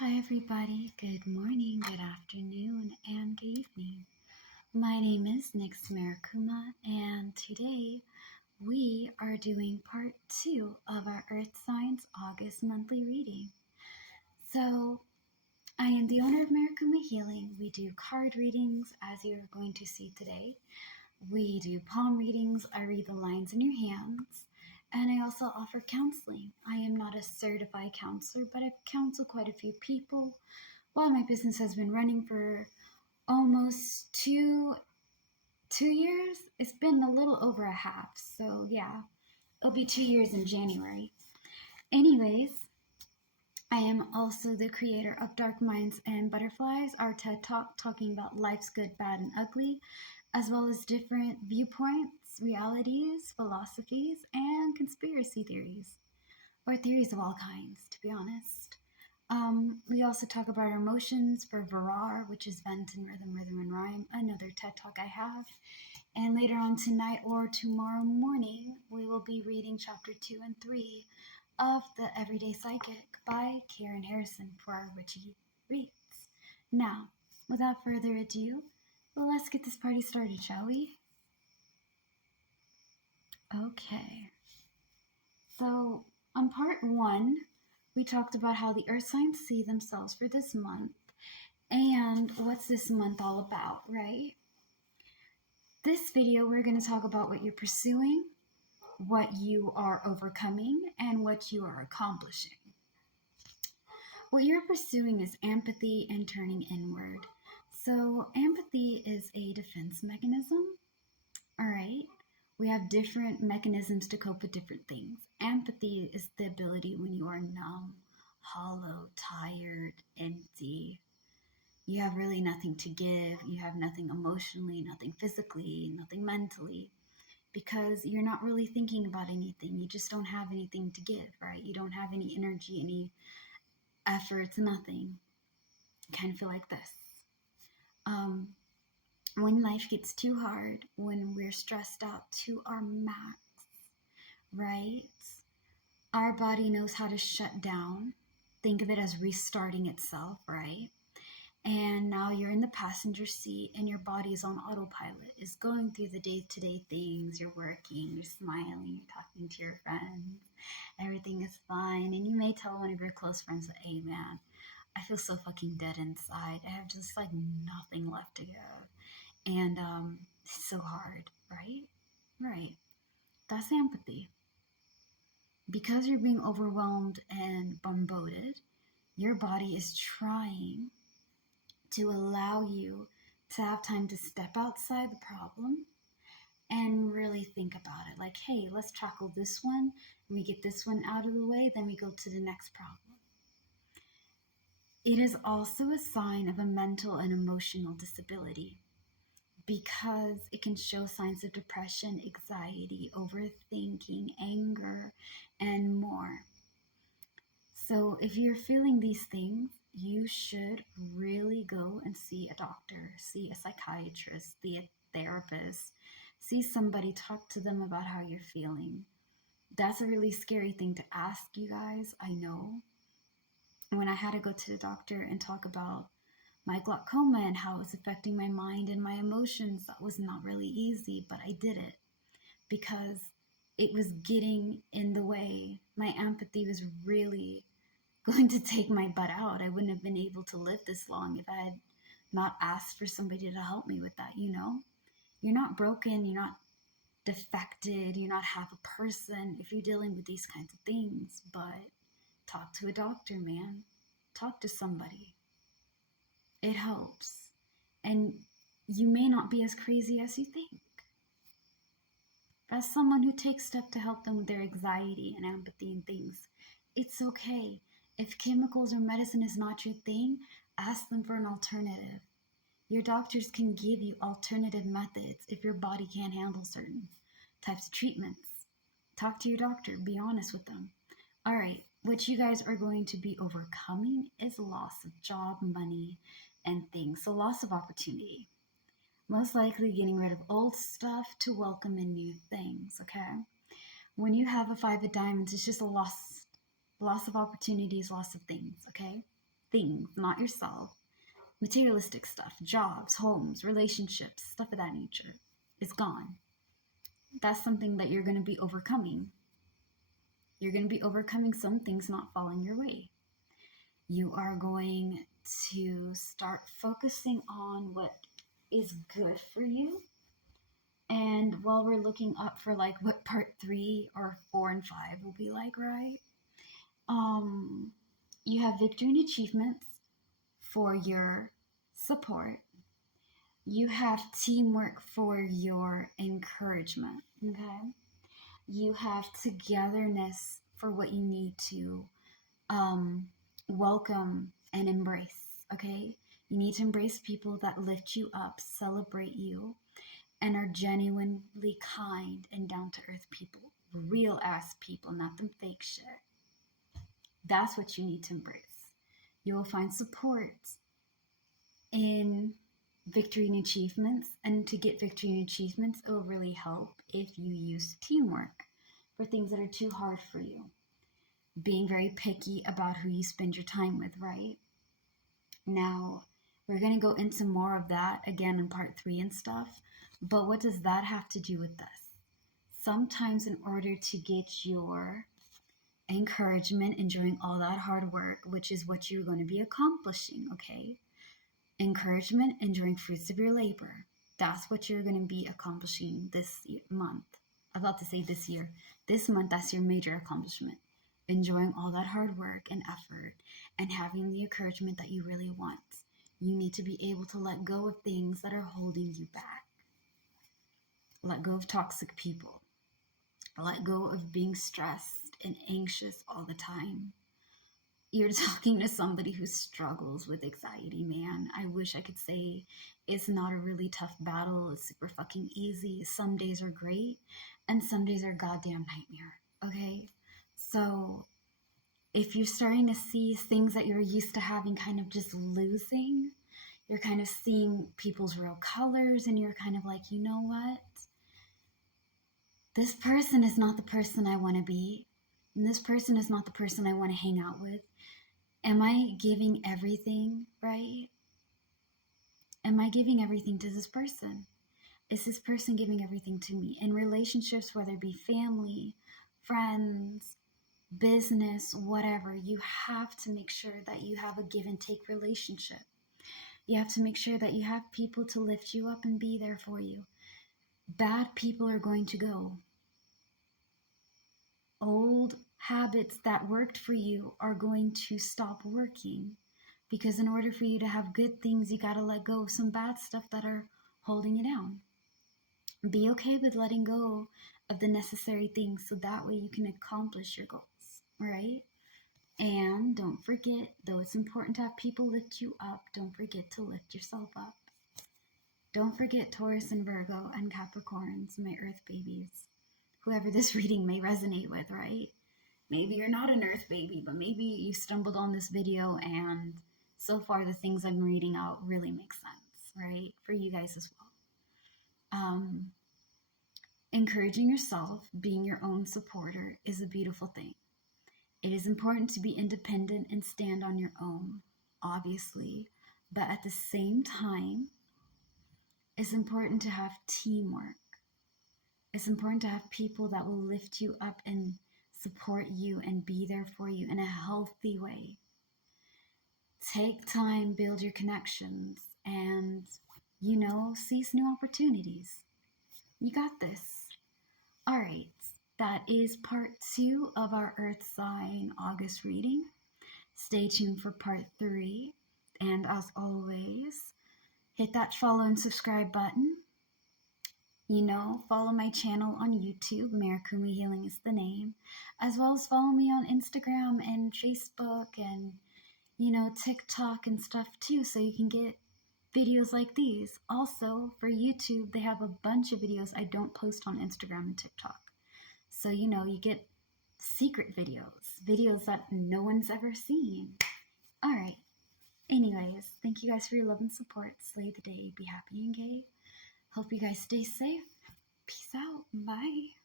Hi everybody, good morning, good afternoon, and good evening. My name is Nix Marikuma, and today we are doing part 2 of our Earth Signs August monthly reading. So, I am the owner of Marikuma Healing. We do card readings, as you're going to see today. We do palm readings. I read the lines in your hands. And I also offer counseling. I am not a certified counselor, but I've counseled quite a few people. While my business has been running for almost two years, it's been a little over a half. So yeah, it'll be 2 years in January. Anyways, I am also the creator of Dark Minds and Butterflies, our TED Talk talking about life's good, bad, and ugly, as well as different viewpoints, realities, philosophies, and conspiracy theories, or theories of all kinds, to be honest. We also talk about our emotions for Varar, which is vent and rhythm, rhythm and rhyme, another TED Talk I have. And later on tonight or tomorrow morning, we will be reading chapter 2 and 3 of The Everyday Psychic by Karen Harrison for our Richie Reads. Now, without further ado, let's get this party started, shall we? Okay. So, on part 1, we talked about how the earth signs see themselves for this month and what's this month all about, right? This video, we're going to talk about what you're pursuing, what you are overcoming, and what you are accomplishing. What you're pursuing is empathy and turning inward. So empathy is a defense mechanism, all right? We have different mechanisms to cope with different things. Empathy is the ability when you are numb, hollow, tired, empty. You have really nothing to give. You have nothing emotionally, nothing physically, nothing mentally, because you're not really thinking about anything. You just don't have anything to give, right? You don't have any energy, any efforts, nothing. Kind of feel like this. When life gets too hard, when we're stressed out to our max, right? Our body knows how to shut down. Think of it as restarting itself, right? And now you're in the passenger seat and your body is on autopilot. It's going through the day-to-day things. You're working, you're smiling, you're talking to your friends. Everything is fine. And you may tell one of your close friends, hey man, I feel so fucking dead inside. I have just like nothing left to give. And it's so hard, right? Right. That's empathy. Because you're being overwhelmed and bombarded, your body is trying to allow you to have time to step outside the problem and really think about it. Like, hey, let's tackle this one. We get this one out of the way, then we go to the next problem. It is also a sign of a mental and emotional disability, because it can show signs of depression, anxiety, overthinking, anger, and more. So if you're feeling these things, you should really go and see a doctor, see a psychiatrist, see a therapist, see somebody, talk to them about how you're feeling. That's a really scary thing to ask, you guys, I know. When I had to go to the doctor and talk about my glaucoma and how it's affecting my mind and my emotions, that was not really easy, but I did it because it was getting in the way. My empathy was really going to take my butt out. I wouldn't have been able to live this long if I had not asked for somebody to help me with that, you know? You're not broken, you're not defected, you're not half a person if you're dealing with these kinds of things, but talk to a doctor, man. Talk to somebody. It helps. And you may not be as crazy as you think. As someone who takes steps to help them with their anxiety and empathy and things, it's okay. If chemicals or medicine is not your thing, ask them for an alternative. Your doctors can give you alternative methods if your body can't handle certain types of treatments. Talk to your doctor. Be honest with them. All right, what you guys are going to be overcoming is loss of job, money, and things. So loss of opportunity. Most likely getting rid of old stuff to welcome in new things, okay? When you have a 5 of diamonds, it's just a loss of opportunities, loss of things, okay? things, not yourself, materialistic stuff, jobs, homes, relationships, stuff of that nature, is gone. That's something that you're going to be overcoming. You're going to be overcoming some things not falling your way. You are going to start focusing on what is good for you. And while we're looking up for like what part 3 or 4 and 5 will be like, right? You have victory and achievements for your support. You have teamwork for your encouragement, okay? You have togetherness for what you need to welcome and embrace, okay? You need to embrace people that lift you up, celebrate you, and are genuinely kind and down-to-earth people. Real ass people, not them fake shit. That's what you need to embrace. You will find support in victory and achievements, and to get victory and achievements, it will really help if you use teamwork for things that are too hard for you. Being very picky about who you spend your time with, right? Now, we're going to go into more of that again in part 3 and stuff, but what does that have to do with this? Sometimes in order to get your encouragement and doing all that hard work, which is what you're going to be accomplishing, okay? Encouragement, enjoying fruits of your labor. That's what you're going to be accomplishing this month. I'm about to say this year. This month, that's your major accomplishment. Enjoying all that hard work and effort and having the encouragement that you really want. You need to be able to let go of things that are holding you back. Let go of toxic people. Let go of being stressed and anxious all the time. You're talking to somebody who struggles with anxiety, man. I wish I could say it's not a really tough battle. It's super fucking easy. Some days are great and some days are goddamn nightmare, okay? So if you're starting to see things that you're used to having kind of just losing, you're kind of seeing people's real colors and you're kind of like, you know what? This person is not the person I want to be. And this person is not the person I want to hang out with. Am I giving everything, right? Am I giving everything to this person? Is this person giving everything to me? In relationships, whether it be family, friends, business, whatever, you have to make sure that you have a give and take relationship. You have to make sure that you have people to lift you up and be there for you. Bad people are going to go. Old habits that worked for you are going to stop working, because in order for you to have good things, you got to let go of some bad stuff that are holding you down. Be okay with letting go of the necessary things so that way you can accomplish your goals, right? And don't forget, though it's important to have people lift you up, don't forget to lift yourself up. Don't forget Taurus and Virgo and Capricorns, my earth babies. Whoever this reading may resonate with, right? Maybe you're not an earth baby, but maybe you stumbled on this video and so far the things I'm reading out really make sense, right? For you guys as well. Encouraging yourself, being your own supporter is a beautiful thing. It is important to be independent and stand on your own, obviously, but at the same time, it's important to have teamwork. It's important to have people that will lift you up and support you and be there for you in a healthy way. Take time, build your connections, and, seize new opportunities. You got this. All right, that is part 2 of our Earth sign August reading. Stay tuned for part 3. And as always, hit that follow and subscribe button. Follow my channel on YouTube. Marikuma Healing is the name. As well as follow me on Instagram and Facebook and, TikTok and stuff too, so you can get videos like these. Also, for YouTube, they have a bunch of videos I don't post on Instagram and TikTok. So, you get secret videos that no one's ever seen. All right. Anyways, thank you guys for your love and support. Slay the day. Be happy and gay. Hope you guys stay safe. Peace out. Bye.